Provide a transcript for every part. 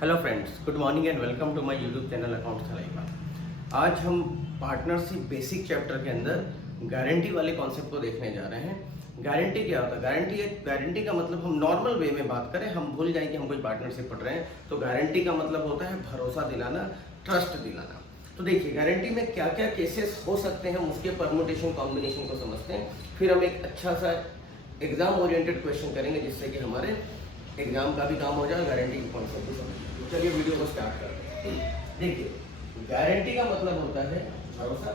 Hello friends, good morning and welcome to my YouTube channel accounts Thalaiva. आज हम partnership basic chapter के अंदर guarantee वाले कॉन्सेप्ट को देखने जा रहे हैं। गारंटी क्या होता है? गारंटी का मतलब हम नॉर्मल वे में बात करें, हम भूल जाएं कि हम कोई पार्टनरशिप पढ़ रहे हैं। तो गारंटी का मतलब होता है भरोसा दिलाना, ट्रस्ट दिलाना। तो देखिए गारंटी में क्या क्या केसेस हो सकते हैं, उसके परमुटेशन कॉम्बिनेशन को समझते हैं। फिर हम एक अच्छा सा एग्जाम ओरिएंटेड क्वेश्चन करेंगे जिससे कि हमारे एग्जाम का भी काम हो जाए, गारंटी के कॉन्सेप्ट भी समझ। चलिए वीडियो को स्टार्ट करते हैं। देखिए गारंटी का मतलब होता है भरोसा।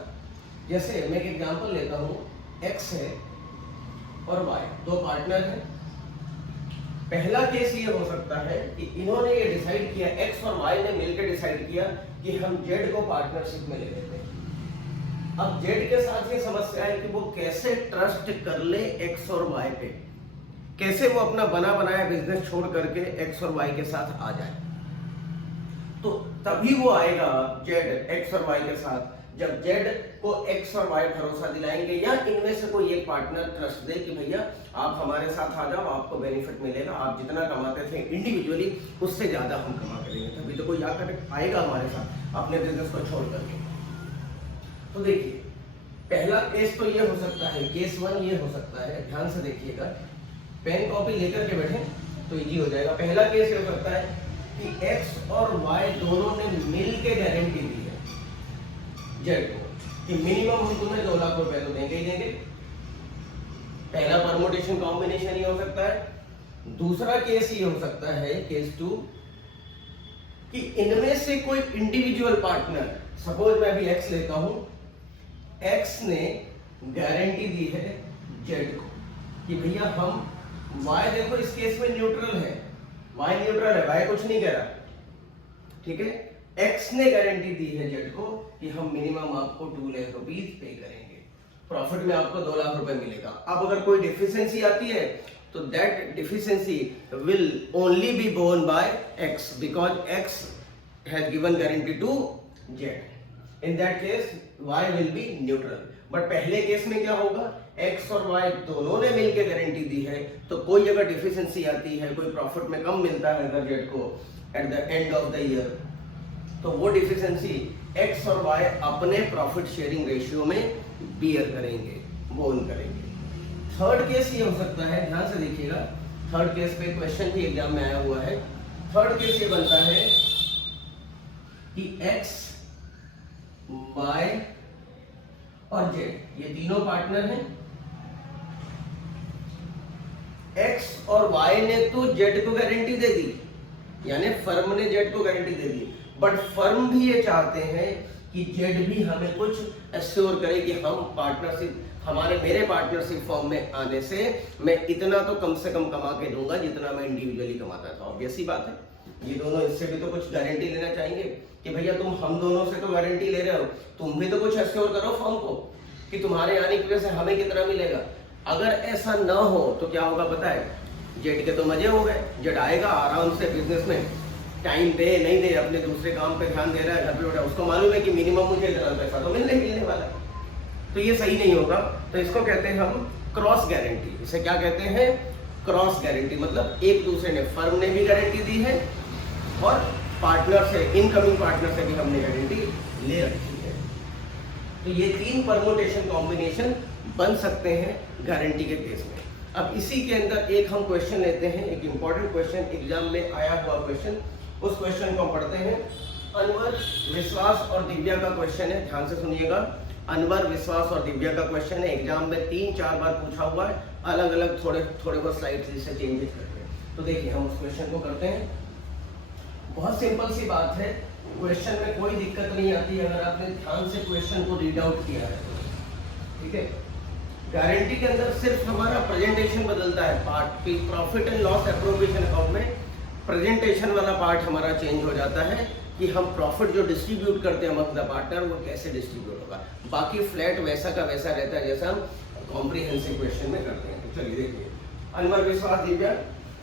जैसे मैं एक एग्जांपल लेता हूँ, एक्स है और वाई, दो पार्टनर हैं। पहला केस ये हो सकता है कि इन्होंने ये डिसाइड किया, एक्स और वाई ने मिलकर डिसाइड किया कि हम जेड को पार्टनरशिप में ले लेते हैं। अब जेड के साथ ये समस्या है कि वो कैसे ट्रस्ट कर ले एक्स और वाई पे, कैसे वो अपना बना बनाया बिजनेस छोड़ करके एक्स और वाई के साथ आ जाए। तो तभी वो आएगा जेड एक्स और वाई के साथ जब जेड को एक्स और वाई भरोसा दिलाएंगे या इनमें से कोई एक पार्टनर ट्रस्ट दे कि भैया आप हमारे साथ आ जाओ, आपको बेनिफिट मिलेगा, आप जितना कमाते थे इंडिविजुअली उससे ज्यादा हम कमा करेंगे, तभी तो कोई आकर आएगा हमारे साथ अपने बिजनेस को छोड़ करके। तो देखिए पहला केस तो ये हो सकता है, केस वन ये हो सकता है, ध्यान से देखिएगा, पेन कॉपी लेकर के बैठे तो इजी हो जाएगा। पहला केस ये हो सकता है कि x और y दोनों ने मिल के गारंटी दी है जेड को कि मिनिमम हम तुम्हें 2 लाख रुपए तो देंगे ही देंगे। पहला परमुटेशन कॉम्बिनेशन ये हो सकता है। दूसरा केस ये हो सकता है, केस 2, कि इनमें से कोई इंडिविजुअल पार्टनर, सपोज मैं अभी x लेता हूं, x ने गारंटी दी है जेड को कि भैया हम y, देखो इस केस में न्यूट्रल है, y न्यूट्रल है, y कुछ नहीं कह रहा, ठीक है। x ने गारंटी दी है जेड को कि हम मिनिमम आपको 2 लाख रुपीस पे करेंगे, प्रॉफिट में आपको 2 लाख रुपए मिलेगा। अब अगर कोई डिफिशियंसी आती है तो that deficiency will only be borne by x because x has given guarantee to Z. In that case y will be neutral. But पहले केस में क्या होगा, x और y दोनों ने मिलकर गारंटी दी है, तो कोई अगर डिफिशियंसी आती है, कोई प्रॉफिट में कम मिलता है अगर जेड को at the end of the year, तो वो डिफिशियंसी x और y अपने प्रॉफिट शेयरिंग रेशियो में बियर करेंगे, बोन करेंगे। थर्ड केस ये हो सकता है, ध्यान से देखिएगा, थर्ड केस पे क्वेश्चन भी एग्जाम में आया हुआ है। थर्ड केस ये बनता है कि x, y और z ये तीनों पार्टनर हैं। x और y ने तो z को गारंटी दे दी, यानी फर्म ने z को guarantee they the, but firm भी ये चाहते हैं कि z भी हमें कुछ एश्योर करे कि हम पार्टनरशिप, मेरे पार्टनरशिप फॉर्म में आने से मैं इतना तो कम से कम कमा के दूंगा जितना मैं इंडिविजुअली कमाता था। ऑब्वियस सी बात है, ये दोनों इससे भी तो कुछ गारंटी लेना चाहेंगे कि भैया तुम हम दोनों से तो गारंटी ले रहे हो, तुम भी तो कुछ एश्योर करो फर्म को कि तुम्हारे आने की वजह से हमें कितना मिलेगा। अगर ऐसा ना हो तो क्या होगा पता है, जेड के तो मजे हो गए, जेड आएगा आराम से बिजनेस में, टाइम दे नहीं दे अपने दूसरे काम पे ध्यान दे रहा है, घर पे बैठा, उसको मालूम है कि मिनिमम मुझे इतना पैसा तो मिलने वाला, तो ये सही नहीं होगा। तो इसको कहते हैं हम क्रॉस गारंटी। इसे क्या कहते हैं, क्रॉस गारंटी। मतलब एक दूसरे ने, फर्म ने भी गारंटी दी है और पार्टनर से, इनकमिंग पार्टनर से भी हमने गारंटी ले रखी है। तो ये 3 परमुटेशन कॉम्बिनेशन बन सकते हैं गारंटी के केस में। अब इसी के अंदर एक हम क्वेश्चन लेते हैं, एक इंपॉर्टेंट क्वेश्चन, एग्जाम में आया हुआ क्वेश्चन, उस क्वेश्चन को हम पढ़ते हैं। अनवर, विश्वास और दिव्या का क्वेश्चन है, ध्यान से सुनिएगा। अनवर, विश्वास और दिव्या का क्वेश्चन है, एग्जाम में 3-4 बार पूछा हुआ है, अलग अलग थोड़े बहुत स्लाइड्स जिससे चेंजेस करते हैं। तो देखिए हम उस क्वेश्चन को करते हैं। बहुत सिंपल सी बात है, क्वेश्चन में कोई दिक्कत नहीं आती अगर आपने ध्यान से क्वेश्चन को रीड आउट किया है, ठीक है। गारंटी के अंदर सिर्फ हमारा प्रेजेंटेशन बदलता है, part profit and loss appropriation account में प्रेजेंटेशन वाला पार्ट हमारा चेंज हो जाता है कि हम प्रॉफिट जो डिस्ट्रीब्यूट करते हैं अमंग द पार्टनर वो कैसे डिस्ट्रीब्यूट होगा। बाकी फ्लैट वैसा का वैसा रहता है जैसा हम कॉम्प्रिहेंसिव क्वेश्चन में करते हैं। तो चलिए देखिए, अनवर, विश्वास, दिव्या,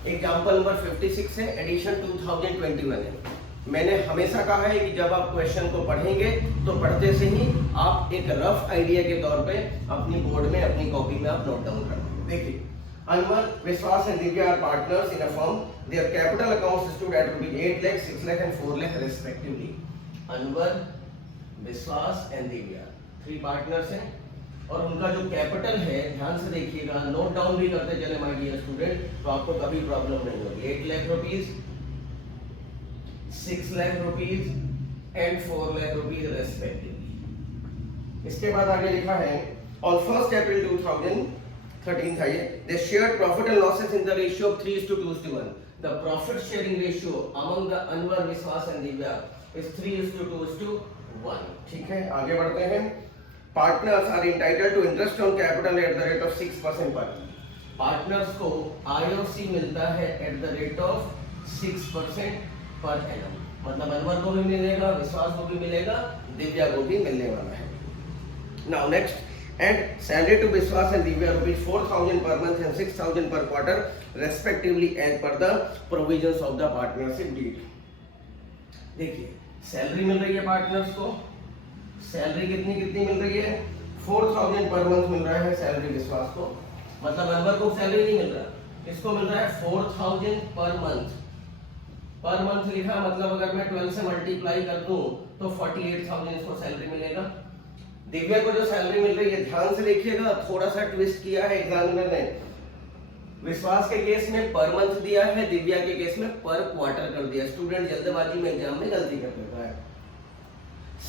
एग्जाम्पल नंबर 56 है, एडिशन 2021 है। मैंने हमेशा कहा है कि जब आप क्वेश्चन को पढ़ेंगे तो पढ़ते से ही आप एक रफ आइडिया के तौर पे अपनी बोर्ड में, अपनी कॉपी में आप नोट डाउन कर देंगे। देखिए Anwar, Vishwas and Divya are partners in a firm. Their capital accounts stood at rupees 8 lakh, 6 lakh and 4 lakh respectively. Anwar, Vishwas and Divya 3 partners हैं और उनका जो कैपिटल है, ध्यान से देखिएगा, नोट डाउन भी करते चले माय डियर स्टूडेंट, तो आपको कभी प्रॉब्लम नहीं होगी। 8 lakh rupees, 6 lakh rupees and 4 lakh rupees respectively. इसके बाद आगे लिखा है ऑन 1 अप्रैल 2013 था ये, दे shared profit and losses in the ratio of 3:2:1। The profit sharing ratio among the Anwar, विश्वास एंड दिव्या इज 3:2:1। ठीक है, आगे बढ़ते हैं। Partners are entitled to interest on capital at the rate of 6% पर। पार्टनर्स को आईओसी मिलता है eight the rate of 6% per annum, मतलब अनवर को भी मिलेगा, विश्वास को भी मिलेगा, दिव्या को भी मिलने वाला है। Now next, and salary to Vishwas and Divya rupees 4,000 per month and 6,000 per quarter respectively as per the provisions of the partnership deed। देखिए, सैलरी मिल रही है पार्टनर्स को, सैलरी कितनी कितनी मिल रही है, 4,000 पर मंथ मिल रहा है सैलरी विश्वास को, मतलब अनवर को सैलरी नहीं मिल रहा, इसको मिल रहा है 4,000 पर मंथ। पर मंथ लिखा, मतलब अगर मैं 12 से मल्टीप्लाई कर दूं तो 48,000 इसको सैलरी मिलेगा। दिव्या को जो सैलरी मिल रही है, ध्यान से देखिएगा, थोड़ा सा ट्विस्ट किया है एग्जामिनर ने। विश्वास के केस में पर मंथ दिया है, दिव्या के केस में पर क्वार्टर कर दिया। स्टूडेंट जल्दबाजी में एग्जाम में गलती कर देता है।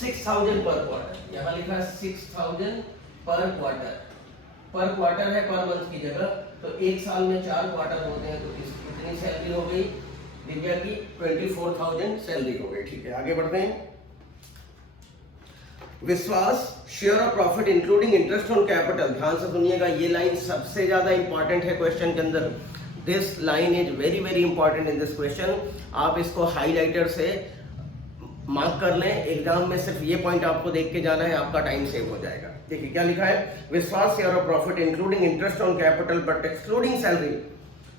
6,000 पर क्वार्टर, यहाँ लिखा है 6,000 पर क्वार्टर, पर क्वार्टर है पर मंथ की जगह, तो एक साल में 4 क्वार्टर होते हैं, तो कितनी सैलरी हो गई दिव्या की, 24,000 सैलरी हो गई। ठीक है, आगे बढ़ते हैं। विश्वास share of profit including interest on capital, ध्यान से सुनिएगा, ये लाइन सबसे ज्यादा इंपॉर्टेंट है क्वेश्चन के अंदर। This line is very very important in this question. आप इसको हाईलाइटर से मार्क कर लें, एग्जाम में सिर्फ ये पॉइंट आपको देख के जाना है, आपका टाइम सेव हो जाएगा। देखिए क्या लिखा है, Vishwas share of profit including interest on capital but excluding salary,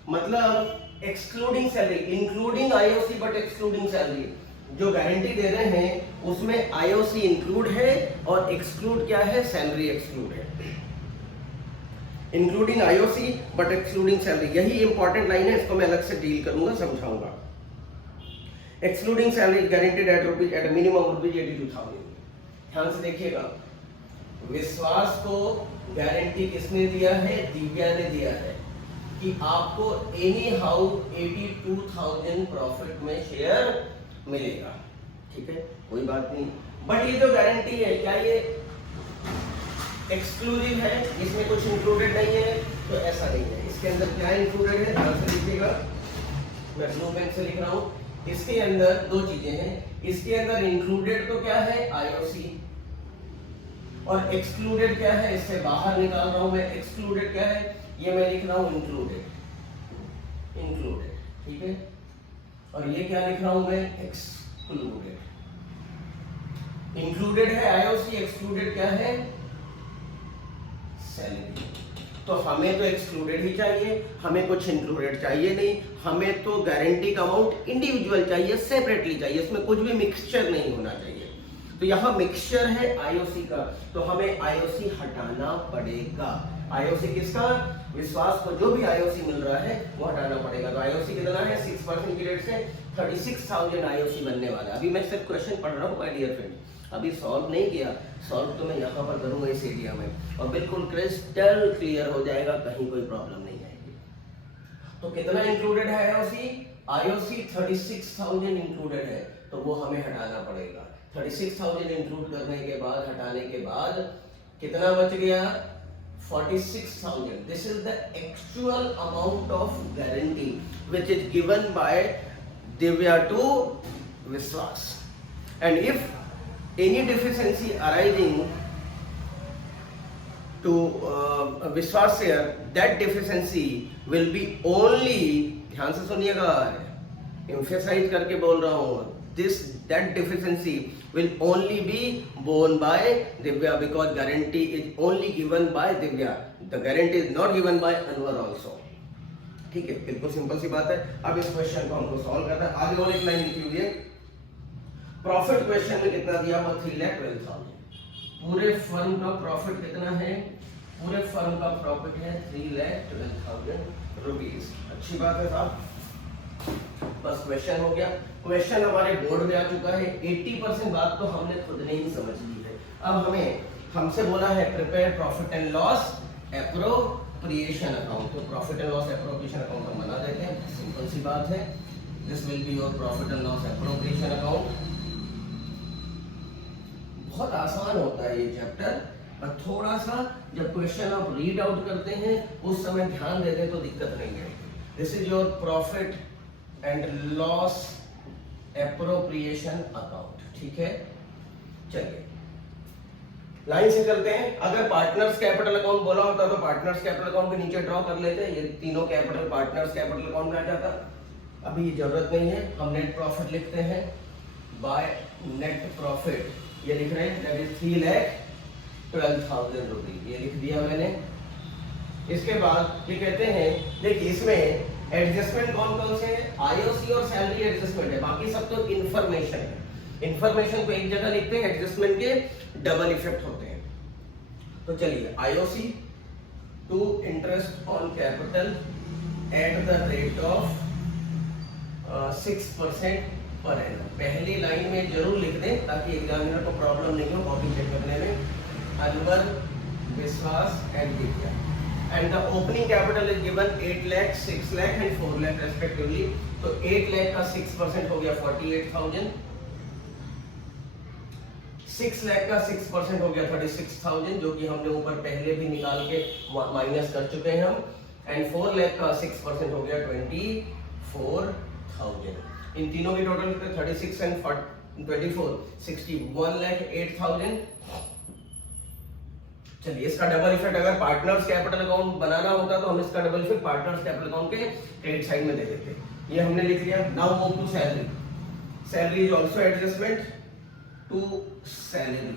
मतलब excluding salary, including IOC but excluding salary. जो गारंटी दे रहे हैं उसमें आईओसी इंक्लूड है और एक्सक्लूड क्या है, सैलरी एक्सक्लूड है। Including IOC but excluding salary, यही इंपॉर्टेंट लाइन है, इसको मैं अलग से डील करूंगा, समझाऊंगा। Excluding salary guaranteed at minimum rupees 82,000। ध्यान से देखिएगा, विश्वास को गारंटी किसने दिया है, दिव्या ने दिया है कि आपको एनी हाउ 82,000 प्रॉफिट में शेयर मिलेगा। ठीक है, कोई बात नहीं, बट ये जो गारंटी है क्या ये एक्सक्लूसिव है, इसमें कुछ इंक्लूडेड नहीं है, तो ऐसा नहीं है। इसके अंदर क्या इंक्लूडेड है, ध्यान से लिखिएगा, मैं ब्लू पेन से लिख रहा हूं। इसके अंदर 2 चीजें हैं, इसके अंदर इंक्लूडेड तो क्या है, आईओसी, और एक्सक्लूडेड क्या है, इससे बाहर निकाल रहा हूं मैं। एक्सक्लूडेड क्या है, ये मैं लिख रहा हूं इंक्लूडेड, इंक्लूडेड, ठीक है, और ये क्या लिख रहा हूं मैं, एक्सक्लूडेड। इंक्लूडेड है आईओसी, एक्सक्लूडेड क्या है, सैलरी। तो हमें तो एक्सक्लूडेड ही चाहिए, हमें कुछ इंक्लूडेड चाहिए नहीं, हमें तो गारंटी का अमाउंट इंडिविजुअल चाहिए, सेपरेटली चाहिए, इसमें कुछ भी मिक्सचर नहीं होना चाहिए। तो यहाँ मिक्सचर है आईओसी का, तो हमें आईओसी हटाना पड़ेगा। आईओसी किसका, विश्वास को जो भी आईओसी मिल रहा है वो हटाना पड़ेगा। तो आईओसी कितना है, 6% की रेट से 36,000 आईओसी बनने वाला है। अभी मैं सिर्फ क्वेश्चन पढ़ रहा हूँ माय डियर फ्रेंड, अभी सॉल्व नहीं किया, सॉल्व तो मैं यहाँ पर करूंगा इस एरिया में, और बिल्कुल क्रिस्टल क्लियर हो जाएगा, कहीं कोई प्रॉब्लम नहीं आएगी। तो कितना इंक्लूडेड है आईओसी, आईओसी 36,000 इंक्लूडेड है, तो वो हमें हटाना पड़ेगा। 36,000 इंक्लूड करने के बाद, हटाने के बाद कितना बच गया, 46,000. This is the actual amount of guarantee which is given by Divya to Vishwas. And if any deficiency arising to Vishwas share, that deficiency will be only, ध्यान से सुनिएगा, emphasize करके बोल रहा हूँ, that deficiency will only be borne by Divya because guarantee is only given by Divya. The guarantee is not given by Anwar also. ठीक है, बिल्कुल सिंपल सी बात है। अब इस क्वेश्चन को हमको सॉल्व करना है। आगे और एक लाइन लिखी हुई है, प्रॉफिट क्वेश्चन में कितना दिया हुआ, 3,12,000। पूरे फर्म का प्रॉफिट कितना है, पूरे फर्म का प्रॉफिट है 3,12,000 रुपीज। अच्छी बात है साहब। बस क्वेश्चन हो गया। क्वेश्चन हमारे बोर्ड में आ चुका है। 80% बात तो हमने खुद ने ही समझ ली है। अब हमसे बोला है prepare profit and loss appropriation account. तो profit and loss appropriation account हम बना देते हैं, सिंपल सी बात है। This will be your profit and loss appropriation account. बहुत आसान होता है ये चैप्टर, पर थोड़ा सा जब क्वेश्चन आप रीड आउट करते हैं उस समय ध्यान देते तो दिक्कत नहीं है। This is your profit and loss appropriation account, ठीक है। चलिए लाइन से करते हैं। अगर पार्टनर्स कैपिटल अकाउंट बोला होता तो पार्टनर्स कैपिटल अकाउंट के नीचे ड्रॉ कर लेते हैं, ये तीनों कैपिटल पार्टनर्स कैपिटल अकाउंट में आ जाता। अभी ये जरूरत नहीं है, हम नेट प्रॉफिट लिखते हैं। बाय नेट प्रॉफिट ये लिख रहे हैं, दैट इज 3,12,000 रुपीज, ये लिख दिया मैंने। इसके बाद ये कहते हैं, देखिए इसमें एडजस्टमेंट कौन कौन से हैं, आईओसी और सैलरी एडजस्टमेंट है, बाकी सब तो इंफॉर्मेशन है। इंफॉर्मेशन को एक जगह लिखते हैं, एडजस्टमेंट के डबल इफेक्ट होते हैं। तो चलिए IOC to interest on capital at the rate of 6% per annum. पहली लाइन में जरूर लिख दें ताकि एग्जामिनर को प्रॉब्लम नहीं हो कॉपी चेक करने में। अनवर, विश्वास and Divya. And the opening capital is given 8 lakh, 6 lakh and 4 lakh respectively. तो 8 लाख का 6% हो गया 48,000, 6 लाख का 6% हो गया 36,000, जो कि हमने ऊपर पहले भी निकाल के माइनस कर चुके हैं हम। एंड 4 लाख का 6% हो गया 24,000। इन तीनों की टोटल 36 एंड 24 61,08,000। चलिए इसका डबल इफेक्ट अगर पार्टनर्स कैपिटल अकाउंट बनाना होता तो हम इसका double effect partners capital account के क्रेडिट साइड में दे देते। ये हमने लिख लिया। Now move to salary. Salary is also adjustment to salary.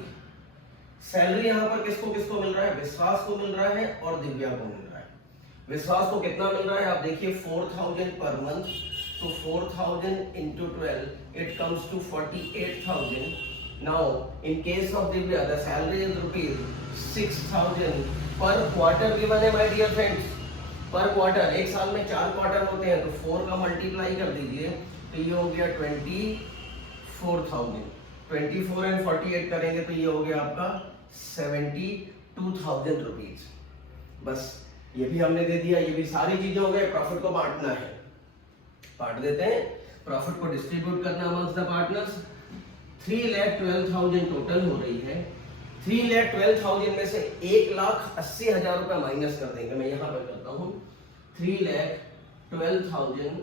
Salary यहां पर किसको किसको मिल रहा है, विश्वास को मिल रहा है और दिव्या को मिल रहा है। विश्वास को कितना मिल रहा है आप देखिए 4,000 पर मंथ। तो 4,000 into 12 it comes to 48,000. Now in case of Divya the salary is rupees 6,000 per quarter given है my dear friends। पर क्वार्टर, एक साल में 4 क्वार्टर होते हैं तो 4 का मल्टीप्लाई कर दीजिए तो ये हो गया 24,000। 24 एंड 48 करेंगे तो ये हो गया आपका 72,000 रुपीज। बस ये भी हमने दे दिया, ये भी सारी चीजें हो गए। प्रॉफिट को बांटना है, बांट देते हैं। प्रॉफिट को डिस्ट्रीब्यूट करना अमंग्स द पार्टनर्स। 3,12,000 टोटल हो रही है। 3,12,000 में से 1,80,000 रुपए माइनस कर देंगे। मैं यहां पर करता हूं 3,12,000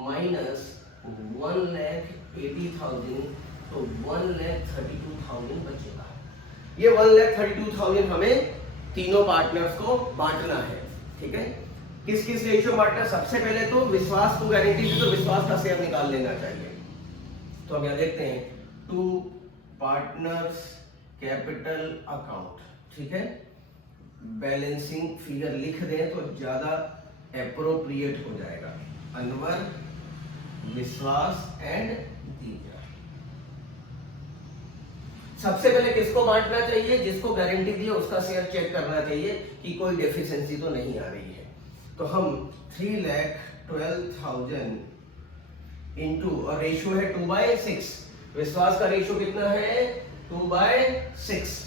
माइनस 1,80,000 तो 1,32,000 बचेगा। ये 1,32,000 हमें तीनों पार्टनर्स को बांटना है, ठीक है। किस किस रेशियो बांटना, सबसे पहले तो विश्वास को गारंटी दी तो विश्वास का शेयर निकाल लेना चाहिए। तो अब यहां देखते हैं टू पार्टनर्स कैपिटल अकाउंट, ठीक है। बैलेंसिंग फिगर लिख दें तो ज्यादा एप्रोप्रिएट हो जाएगा। अनवर, विश्वास एंड दिव्या। सबसे पहले किसको बांटना चाहिए, जिसको गारंटी दी है उसका शेयर चेक करना चाहिए कि कोई डेफिशिएंसी तो नहीं आ रही है। तो हम 3,12,000 इंटू, और रेशियो है 2/6। विश्वास का रेशियो कितना है 2/6।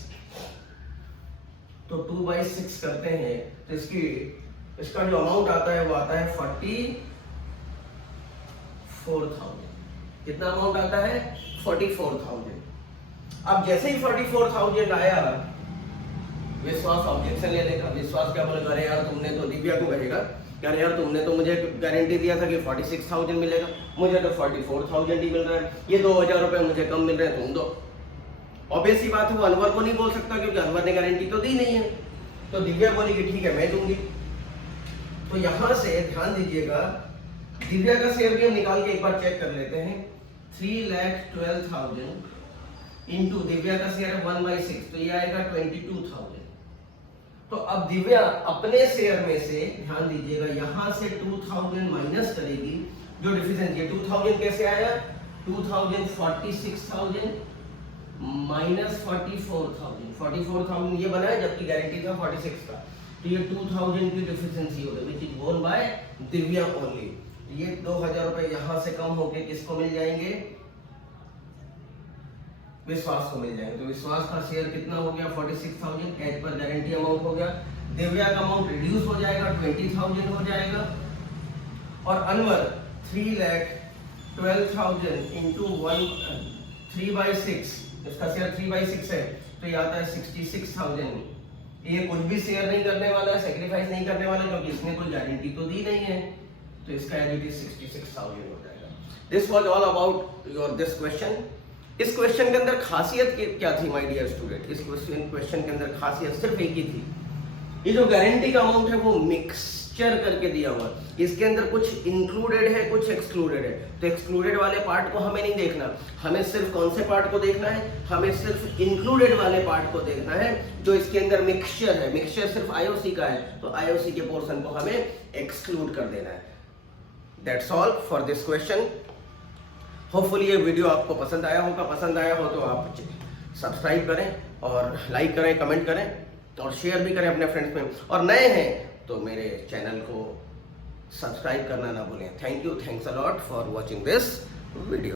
तो 2/6 करते हैं तो इसका जो अमाउंट आता है वो आता है 44,000। कितना अमाउंट आता है 44,000। अब जैसे ही 44,000 आया विश्वास ऑब्जेक्शन ले लेगा। विश्वास क्या बोलेगा, अरे यार तुमने तो, दिव्या को कहेगा यार तुमने तो मुझे गारंटी दिया था कि 46,000 मिलेगा, मुझे तो 44,000 ही मिल रहा है, ये 2,000 रुपए मुझे कम मिल रहे हैं, तुम दो। ऑब्वियस सी बात है वो अनवर को नहीं बोल सकता क्योंकि अनवर ने गारंटी तो दी नहीं है। तो दिव्या बोलेगी ठीक है मैं दूंगी। तो यहां से ध्यान दीजिएगा दिव्या का शेयर भी हम निकाल के एक बार चेक कर लेते हैं। 3,12,000 इंटू दिव्या का शेयर है 1/6 तो ये आएगा 22,000। तो अब दिव्या अपने शेयर में से ध्यान दीजिएगा यहां से 2,000 माइनस करेगी। जो डिफिशिएंसी है 2,000 कैसे आया 2,000 46,000 -44,000 ये बना है, जबकि गारंटी था 46 का, तो ये 2000 की डिफिशिएंसी हो गई, which is borne by Divya only. ये 2000 रुपए यहाँ से कम होके किसको मिल जाएंगे? विश्वास को मिल जाएंगे। तो विश्वास का शेयर कितना हो गया? 46,000 एज पर गारंटी अमाउंट हो गया। दिव्या का अमाउंट रिड्यूस हो जाएगा, 20,000 हो जाएगा। और अनवर 3,12,000 इंटू 3/6, इसका शेयर 3/6 है, तो ये आता है 66,000। ये कुछ भी शेयर नहीं करने वाला है, सेक्रीफाइस नहीं करने वाला, क्योंकि इसने कोई गारंटी तो दी नहीं है, तो इसका एज इट इज 66,000 हो जाएगा। This was all about your this question. इस क्वेश्चन के अंदर खासियत क्या थी माय डियर स्टूडेंट? इस क्वेश्चन के अंदर खासियत सिर्फ एक ही थी, ये जो गारंटी का अमाउंट है वो मिक्सचर करके दिया हुआ है। इसके अंदर कुछ इंक्लूडेड है, कुछ एक्सक्लूडेड है। तो एक्सक्लूडेड वाले पार्ट को हमें नहीं देखना, हमें सिर्फ कौन से पार्ट को देखना है? हमें सिर्फ इंक्लूडेड वाले पार्ट को देखना है, जो इसके अंदर मिक्सचर है। मिक्सचर सिर्फ आईओसी का है, तो आईओसी के पोर्शन को हमें एक्सक्लूड कर देना है। That's all for this question. Hopefully ये वीडियो आपको पसंद आया होगा। पसंद आया हो तो आप सब्सक्राइब करें और लाइक करें, कमेंट करें और शेयर भी करें अपने फ्रेंड्स में। और नए हैं तो मेरे चैनल को सब्सक्राइब करना ना भूलें। Thank you, thanks a lot for watching this video.